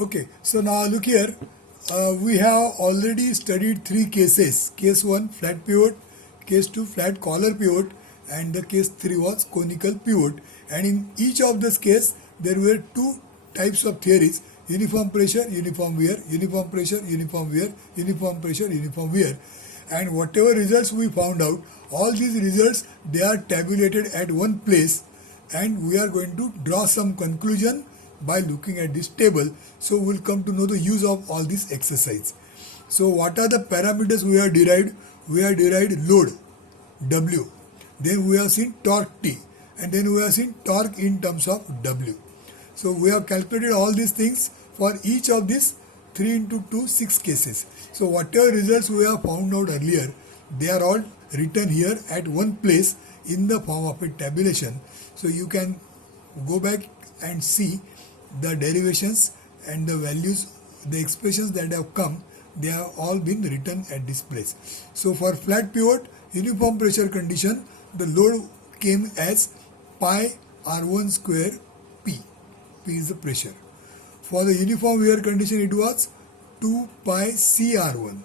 Okay, so now look here. We have already studied three cases. Case 1 flat pivot, case 2 flat collar pivot, and the case 3 was conical pivot. And in each of this case, there were two types of theories: uniform pressure, uniform wear, uniform pressure, uniform wear, uniform pressure, uniform wear. And whatever results we found out, all these results they are tabulated at one place, and we are going to draw some conclusion by looking at this table. So we'll come to know the use of all this exercise. So what are the parameters we have derived? We have derived load W, then we have seen torque T, and then we have seen torque in terms of W. So we have calculated all these things for each of these 3 into 2 6 cases. So whatever results we have found out earlier, they are all written here at one place in the form of a tabulation. So you can go back and see the derivations and the values, the expressions that have come, they have all been written at this place. So for flat pivot, uniform pressure condition, the load came as pi r1 square p. P is the pressure. For the uniform wear condition, it was 2 pi c r1.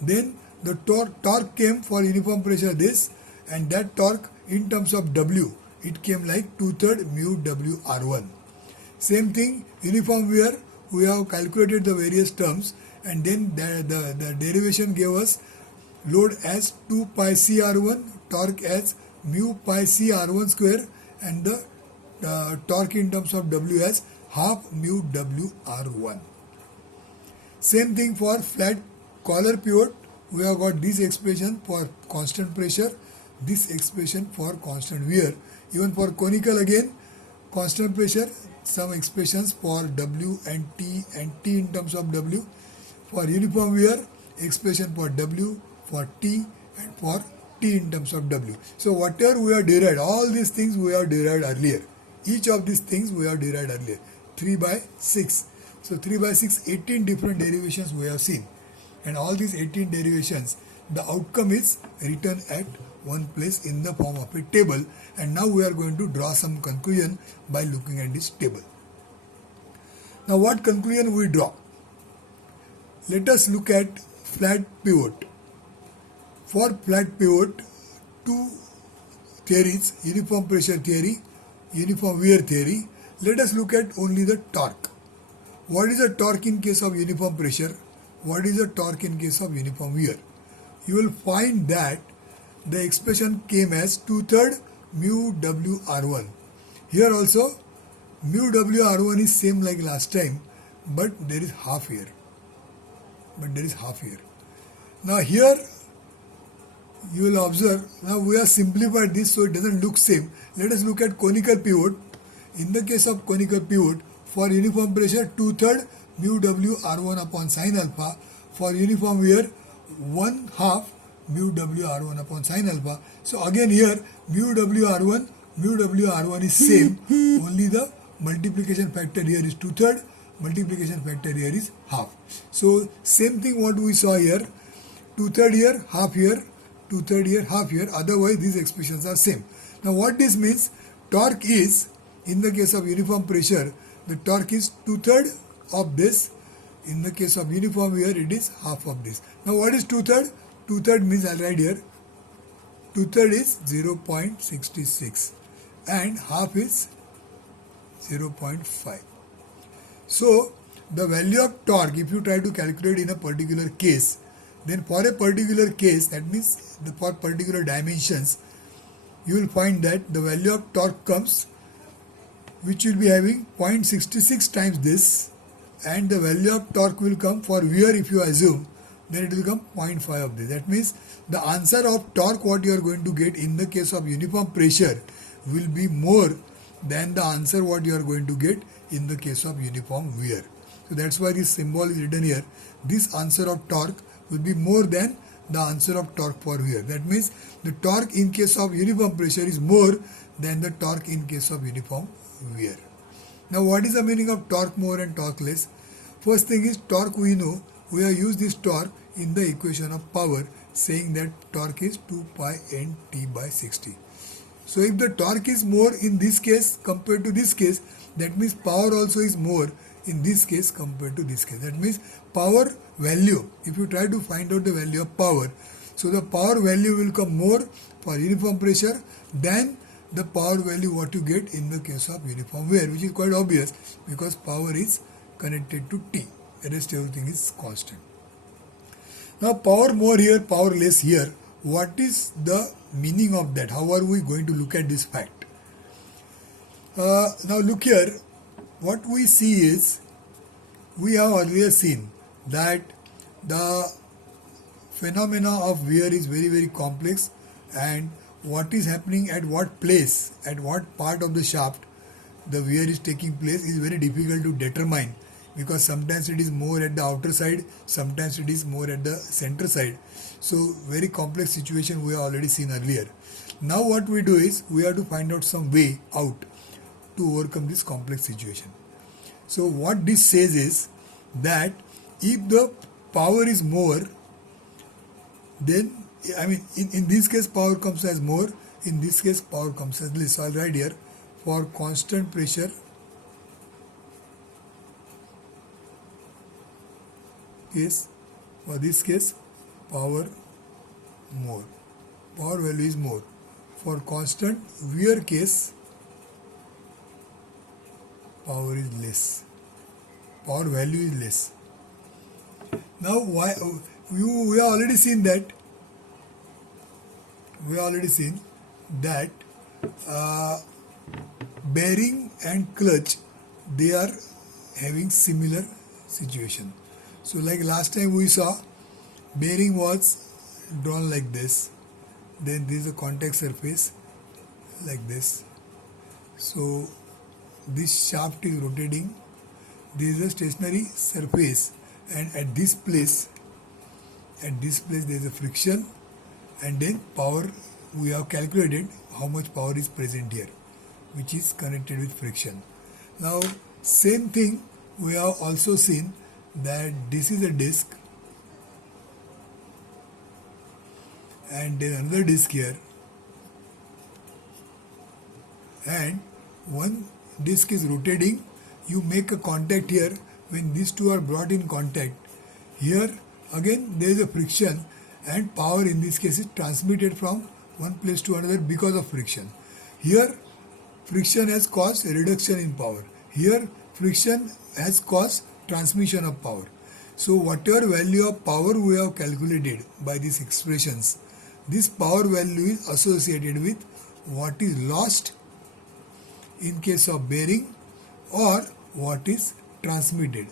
Then the torque came for uniform pressure this, and that torque in terms of W, it came like 2/3 mu W r1. Same thing, uniform wear, we have calculated the various terms, and then the derivation gave us load as 2 pi c r1, torque as mu pi c r1 square, and the torque in terms of W as half mu W r1. Same thing for flat collar pivot, we have got this expression for constant pressure, this expression for constant wear. Even for conical again, constant pressure, some expressions for W and T in terms of W. For uniform wear, expression for W, for T, and for T in terms of W. So whatever we have derived, all these things we have derived earlier. Each of these things we have derived earlier. 3 by 6. So 3 by 6, 18 different derivations we have seen. And all these 18 derivations, the outcome is written at one place in the form of a table. And now we are going to draw some conclusion by looking at this table. Now what conclusion we draw? Let us look at flat pivot. For flat pivot, two theories: uniform pressure theory, uniform wear theory. Let us look at only the torque. What is the torque in case of uniform pressure? What is the torque in case of uniform wear? You will find that the expression came as 2/3 mu W R1. Here also mu W R1 is same like last time, but there is half here. Now here you will observe, now we have simplified this so it doesn't look same. Let us look at conical pivot. In the case of conical pivot, for uniform pressure 2/3 mu W R1 upon sin alpha. For uniform wear 1/2 mu W R1 upon sin alpha. So again here mu W R1 is same, only the multiplication factor here is 2/3, multiplication factor here is half. So same thing what we saw here, 2/3 here, half here, 2/3 here, half here, otherwise these expressions are same. Now what this means, torque is, in the case of uniform pressure, the torque is 2/3 of this. In the case of uniform wear, it is half of this. Now what is 2/3? 2/3 means, I'll write here, 2/3 is 0.66 and half is 0.5. So the value of torque, if you try to calculate in a particular case, then for a particular case, that means for particular dimensions, you will find that the value of torque comes, which will be having 0.66 times this, and the value of torque will come for wear, if you assume, then it will come 0.5 of this. That means the answer of torque what you are going to get in the case of uniform pressure will be more than the answer what you are going to get in the case of uniform wear. So that's why this symbol is written here. This answer of torque will be more than the answer of torque for wear. That means the torque in case of uniform pressure is more than the torque in case of uniform wear. Now what is the meaning of torque more and torque less? First thing is torque, we know, we have used this torque in the equation of power, saying that torque is 2 pi n T by 60. So if the torque is more in this case compared to this case, that means power also is more in this case compared to this case. That means power value, if you try to find out the value of power, so the power value will come more for uniform pressure than the power value what you get in the case of uniform wear, which is quite obvious because power is connected to T. The rest everything is constant. Now power more here, power less here. What is the meaning of that? How are we going to look at this fact? Now look here, what we see is, we have earlier seen that the phenomena of wear is very very complex, and what is happening at what place, at what part of the shaft the wear is taking place is very difficult to determine, because sometimes it is more at the outer side, sometimes it is more at the center side. So very complex situation we have already seen earlier. Now what we do is, we have to find out some way out to overcome this complex situation. So what this says is that if the power is more, then in this case power comes as more, in this case power comes as less. So I'll write here, for constant pressure case, for this case power more, power value is more. For constant wear case, power is less, power value is less. Now why we have already seen that bearing and clutch, they are having similar situation. So like last time we saw, bearing was drawn like this, then there is a contact surface like this. So this shaft is rotating, there is a stationary surface, and at this place there is a friction, and then power, we have calculated how much power is present here, which is connected with friction. Now same thing we have also seen, that this is a disc and then another disc here, and one disc is rotating, you make a contact here. When these two are brought in contact, here again there is a friction, and power in this case is transmitted from one place to another because of friction. Here friction has caused a reduction in power, here friction has caused transmission of power. So whatever value of power we have calculated by these expressions, this power value is associated with what is lost in case of bearing, or what is transmitted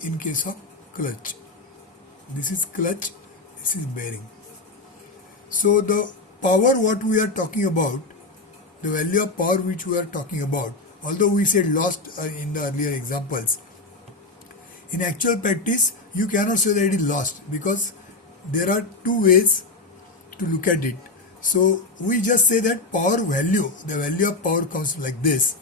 in case of clutch. This is clutch, this is bearing. So the power what we are talking about, the value of power which we are talking about, although we said lost in the earlier examples, in actual practice you cannot say that it is lost, because there are two ways to look at it. So we just say that power value, the value of power comes like this,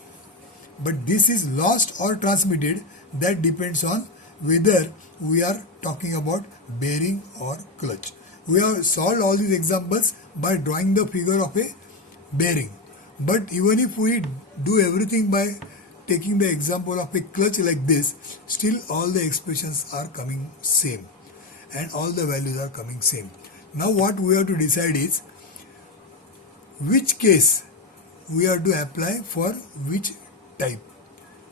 but this is lost or transmitted, that depends on whether we are talking about bearing or clutch. We have solved all these examples by drawing the figure of a bearing, but even if we do everything by taking the example of a clutch like this, still all the expressions are coming same and all the values are coming same. Now what we have to decide is which case we have to apply for which type.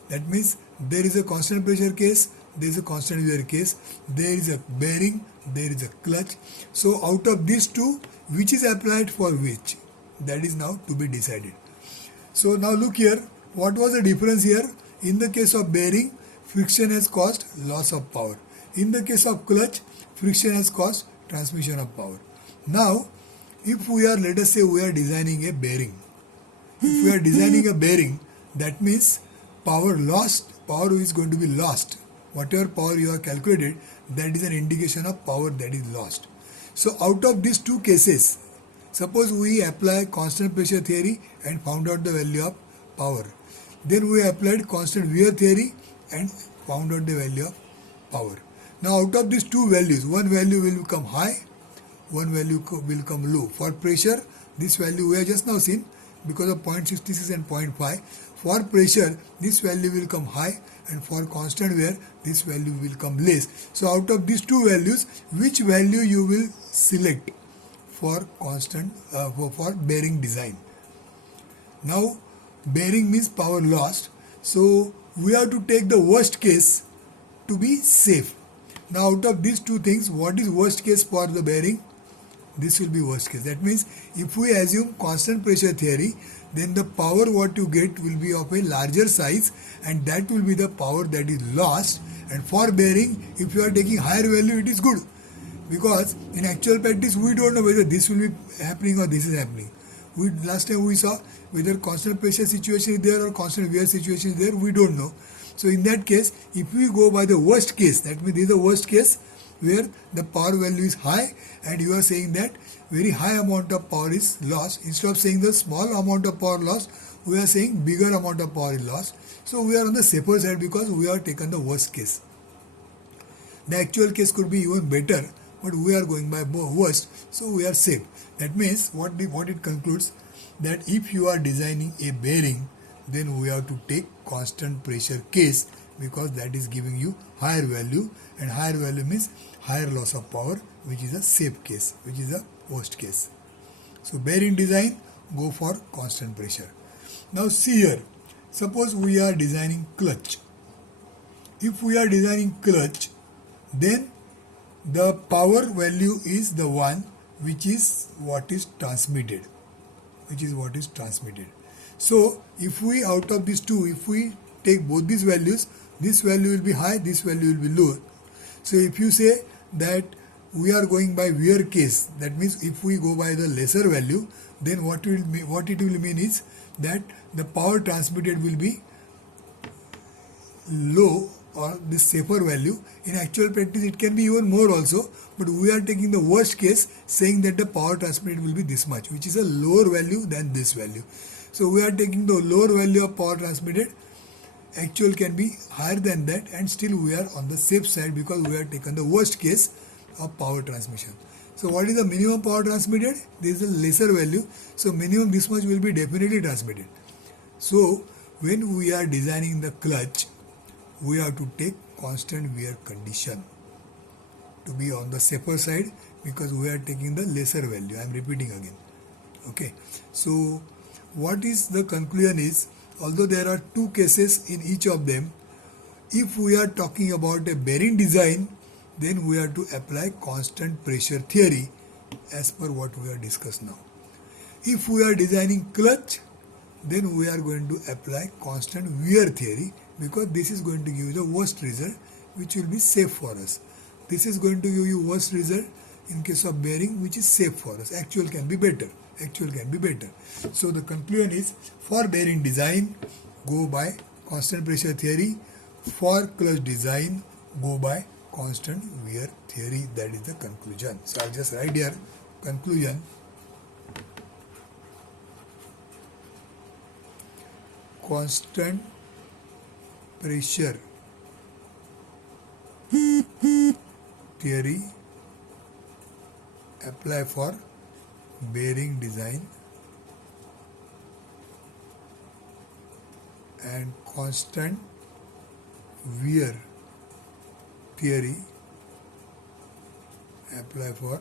That means there is a constant pressure case, there is a constant wear case, there is a bearing, there is a clutch. So out of these two, which is applied for which, that is now to be decided. So now look here, what was the difference here? In the case of bearing, friction has caused loss of power. In the case of clutch, friction has caused transmission of power. Now if we are, let us say we are designing a bearing. If we are designing a bearing, that means power lost, power is going to be lost. Whatever power you have calculated, that is an indication of power that is lost. So out of these two cases, suppose we apply constant pressure theory and found out the value of power. Then we applied constant wear theory and found out the value of power. Now out of these two values, one value will become high, one value will come low. For pressure, this value we have just now seen because of 0.66 and 0.5. For pressure, this value will come high and for constant wear this value will come less. So out of these two values, which value you will select for constant for bearing design? Now bearing means power lost, so we have to take the worst case to be safe. Now out of these two things, what is worst case for the bearing? This will be worst case. That means if we assume constant pressure theory, then the power what you get will be of a larger size, and that will be the power that is lost. And for bearing, if you are taking higher value, it is good, because in actual practice we don't know whether this will be happening or this is happening. Last time we saw whether constant pressure situation is there or constant wear situation is there, we don't know. So in that case, if we go by the worst case, that means this is the worst case where the power value is high and you are saying that very high amount of power is lost. Instead of saying the small amount of power lost, we are saying bigger amount of power is lost. So we are on the safer side because we have taken the worst case. The actual case could be even better, but we are going by worst, so we are safe. That means what it concludes, that if you are designing a bearing, then we have to take constant pressure case, because that is giving you higher value, and higher value means higher loss of power, which is a safe case, which is a worst case. So bearing design, go for constant pressure. Now see here, suppose we are designing clutch. If we are designing clutch, then the power value is the one which is what is transmitted, So if we, out of these two, if we take both these values, this value will be high, this value will be lower. So if you say that we are going by wear case, that means if we go by the lesser value, then what it will mean is that the power transmitted will be low, or this safer value. In actual practice it can be even more also, but we are taking the worst case, saying that the power transmitted will be this much, which is a lower value than this value. So we are taking the lower value of power transmitted. Actual can be higher than that, and still we are on the safe side because we have taken the worst case of power transmission. So what is the minimum power transmitted? This is a lesser value, so minimum this much will be definitely transmitted. So when we are designing the clutch, we have to take constant wear condition to be on the safer side, because we are taking the lesser value. I am repeating again. Okay. So what is the conclusion is, although there are two cases in each of them, if we are talking about a bearing design, then we have to apply constant pressure theory as per what we have discussed now. If we are designing clutch, then we are going to apply constant wear theory, because this is going to give you the worst result, which will be safe for us. This is going to give you worst result in case of bearing, which is safe for us. Actual can be better. So the conclusion is, for bearing design, go by constant pressure theory. For clutch design, go by constant wear theory. That is the conclusion. So I'll just write here conclusion. Constant pressure theory apply for bearing design, and constant wear theory apply for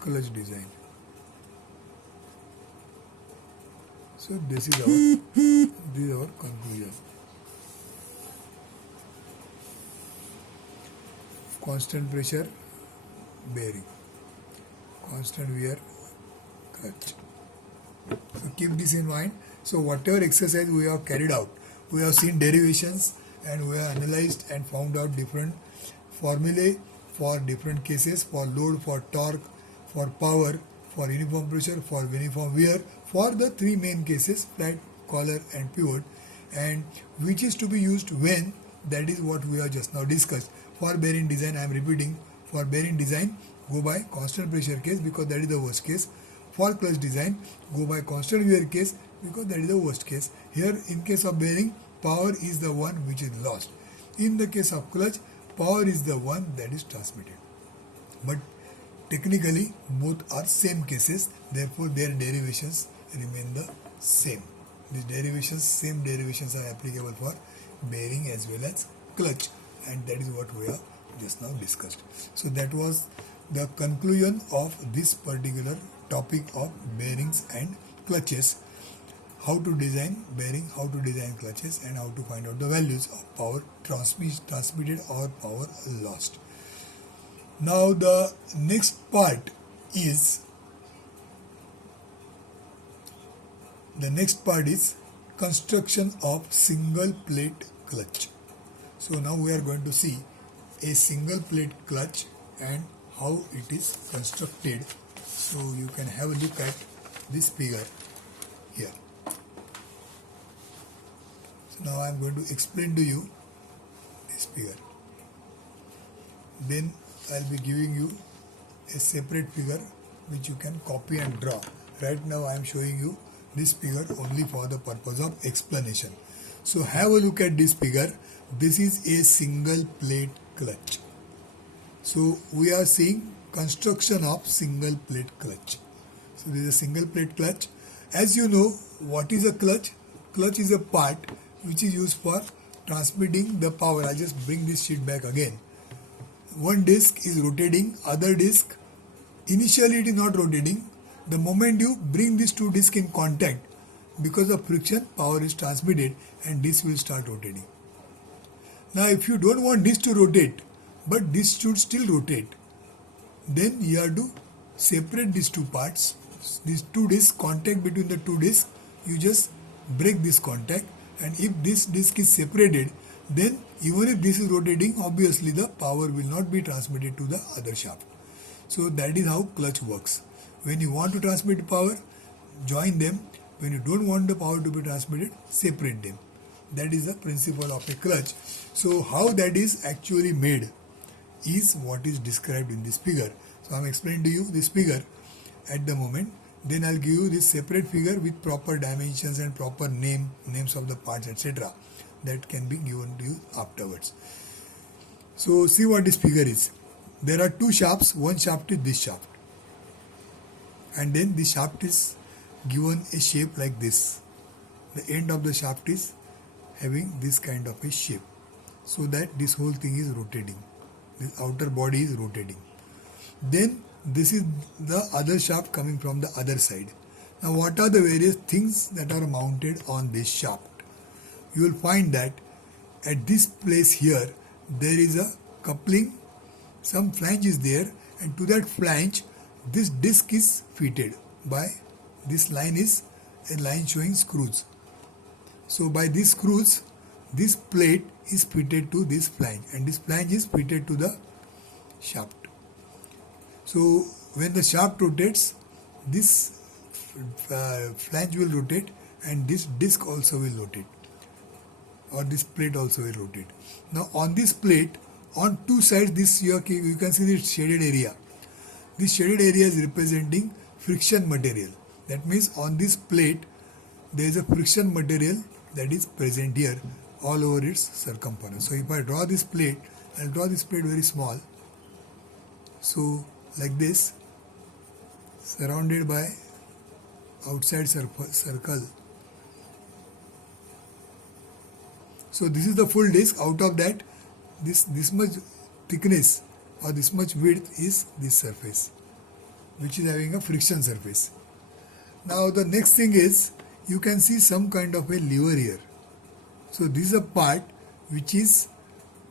clutch design. So this is our conclusion. Constant pressure bearing, constant wear clutch. So keep this in mind. So whatever exercise we have carried out, we have seen derivations and we have analyzed and found out different formulae for different cases, for load, for torque, for power, for uniform pressure, for uniform wear, for the three main cases, flat, collar and pivot, and which is to be used when, that is what we have just now discussed. For bearing design, I am repeating, for bearing design, go by constant pressure case because that is the worst case. For clutch design, go by constant wear case because that is the worst case. Here, in case of bearing, power is the one which is lost. In the case of clutch, power is the one that is transmitted. But technically, both are same cases, therefore their derivations remain the same. These derivations, same derivations are applicable for bearing as well as clutch, and that is what we have just now discussed. So that was the conclusion of this particular topic of bearings and clutches. How to design bearing, how to design clutches, and how to find out the values of power transmitted or power lost. Now the next part is construction of single plate clutch. So now we are going to see a single plate clutch and how it is constructed. So you can have a look at this figure here. So now I am going to explain to you this figure. Then I will be giving you a separate figure which you can copy and draw. Right now I am showing you this figure only for the purpose of explanation. So have a look at this figure. This is a single plate clutch. So we are seeing construction of single plate clutch. So this is a single plate clutch. As you know, what is a clutch? Clutch is a part which is used for transmitting the power. I just bring this sheet back again. One disc is rotating, other disc initially it is not rotating. The moment you bring these two discs in contact, because of friction, power is transmitted and this will start rotating. Now if you don't want this to rotate, but this should still rotate, then you have to separate these two parts. These two discs, contact between the two discs, you just break this contact, and if this disc is separated, then even if this is rotating, obviously the power will not be transmitted to the other shaft. So that is how clutch works. When you want to transmit power, join them. When you don't want the power to be transmitted, separate them. That is the principle of a clutch. So how that is actually made is what is described in this figure. So I am explaining to you this figure at the moment. Then I will give you this separate figure with proper dimensions and proper names of the parts, etc. That can be given to you afterwards. So see what this figure is. There are two shafts. One shaft is this shaft, and then the shaft is given a shape like this. The end of the shaft is having this kind of a shape, so that this whole thing is rotating. This outer body is rotating. Then this is the other shaft coming from the other side. Now what are the various things that are mounted on this shaft? You will find that at this place here there is a coupling, some flange is there, and to that flange this disc is fitted by this line is a line showing screws. So by these screws, this plate is fitted to this flange, and this flange is fitted to the shaft. So when the shaft rotates, this flange will rotate and this disc also will rotate, or this plate also will rotate. Now on this plate, on two sides, this you can see this shaded area. This shaded area is representing friction material. That means on this plate there is a friction material that is present here all over its circumference. So if I draw this plate, I will draw this plate very small. So like this, surrounded by outside circle. So this is the full disc. Out of that, this much thickness or this much width is this surface, which is having a friction surface. Now the next thing is, you can see some kind of a lever here. So this is a part which is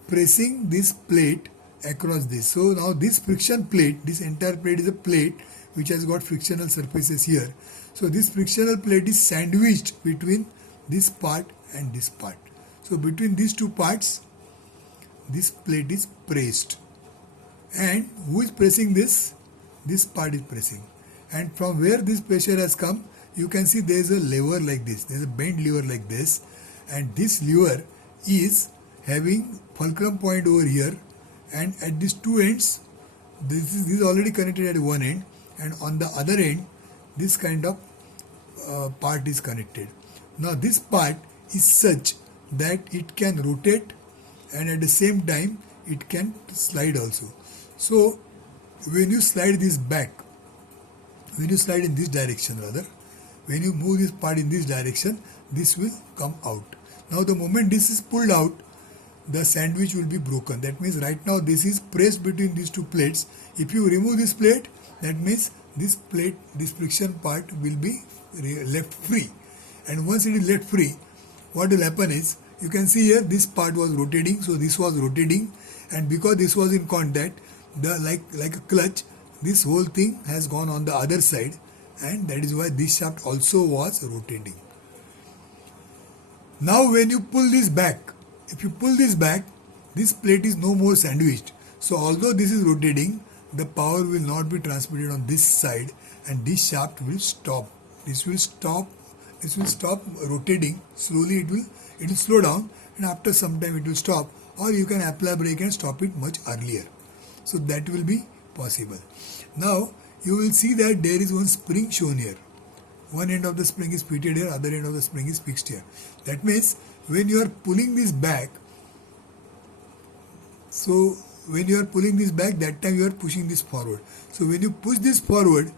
pressing this plate across this. So now this friction plate, this entire plate is a plate which has got frictional surfaces here. So this frictional plate is sandwiched between this part and this part. So between these two parts, this plate is pressed. And who is pressing this? This part is pressing. And from where this pressure has come, you can see there is a lever like this. There is a bent lever like this. And this lever is having fulcrum point over here. And at these two ends, this is already connected at one end. And on the other end, this kind of part is connected. Now this part is such that it can rotate, and at the same time it can slide also. So when you slide this back, when you slide in this direction rather, when you move this part in this direction, this will come out. Now the moment this is pulled out, the sandwich will be broken. That means right now this is pressed between these two plates. If you remove this plate, that means this plate, this friction part will be left free. And once it is left free, what will happen is, you can see here this part was rotating, so this was rotating, and because this was in contact, the like a clutch, this whole thing has gone on the other side, and that is why this shaft also was rotating. Now when you pull this back, if you pull this back, this plate is no more sandwiched. So although this is rotating, the power will not be transmitted on this side, and this shaft will stop. This will stop rotating. Slowly it will slow down, and after some time it will stop, or you can apply brake and stop it much earlier. So that will be possible. Now you will see that there is one spring shown here. One end of the spring is fitted here, other end of the spring is fixed here. That means when you are pulling this back, so when you are pulling this back, that time you are pushing this forward. So when you push this forward,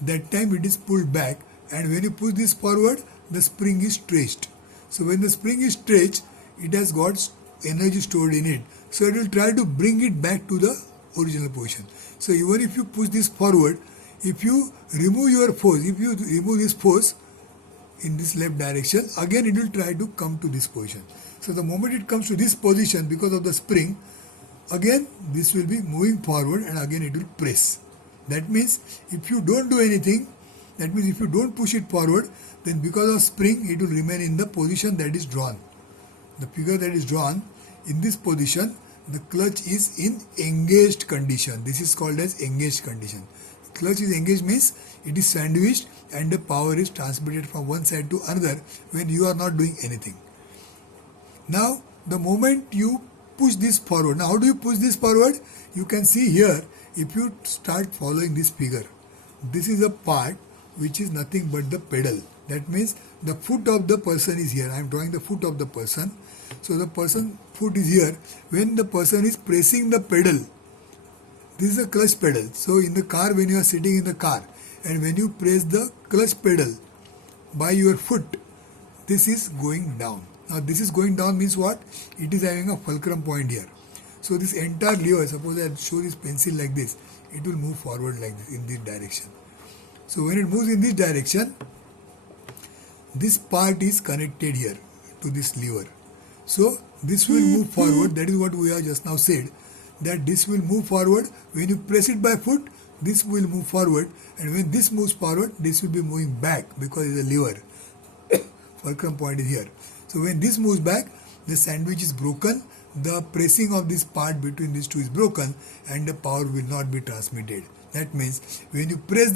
that time it is pulled back, and when you push this forward, the spring is stretched. So when the spring is stretched, it has got energy stored in it. So it will try to bring it back to the original position. So even if you push this forward, if you remove your force, if you remove this force in this left direction, again it will try to come to this position. So the moment it comes to this position, because of the spring, again this will be moving forward, and again it will press. That means if you don't do anything, that means if you don't push it forward, then because of spring it will remain in the position that is drawn. The figure that is drawn, in this position the clutch is in engaged condition. This is called as engaged condition. Clutch is engaged means it is sandwiched, and the power is transmitted from one side to another when you are not doing anything. Now the moment you push this forward, now how do you push this forward? You can see here, if you start following this figure, this is a part which is nothing but the pedal. That means the foot of the person is here. I am drawing the foot of the person. So the person foot is here. When the person is pressing the pedal, this is a clutch pedal. So in the car, when you are sitting in the car, and when you press the clutch pedal by your foot, this is going down. Now this is going down means what? It is having a fulcrum point here. So this entire lever, suppose I show this pencil like this, it will move forward like this in this direction. So when it moves in this direction, this part is connected here to this lever. So this will move forward. That is what we have just now said, that this will move forward. When you press it by foot, this will move forward, and when this moves forward, this will be moving back because it is a lever. Fulcrum point is here. So when this moves back, the sandwich is broken, the pressing of this part between these two is broken, and the power will not be transmitted. That means when you press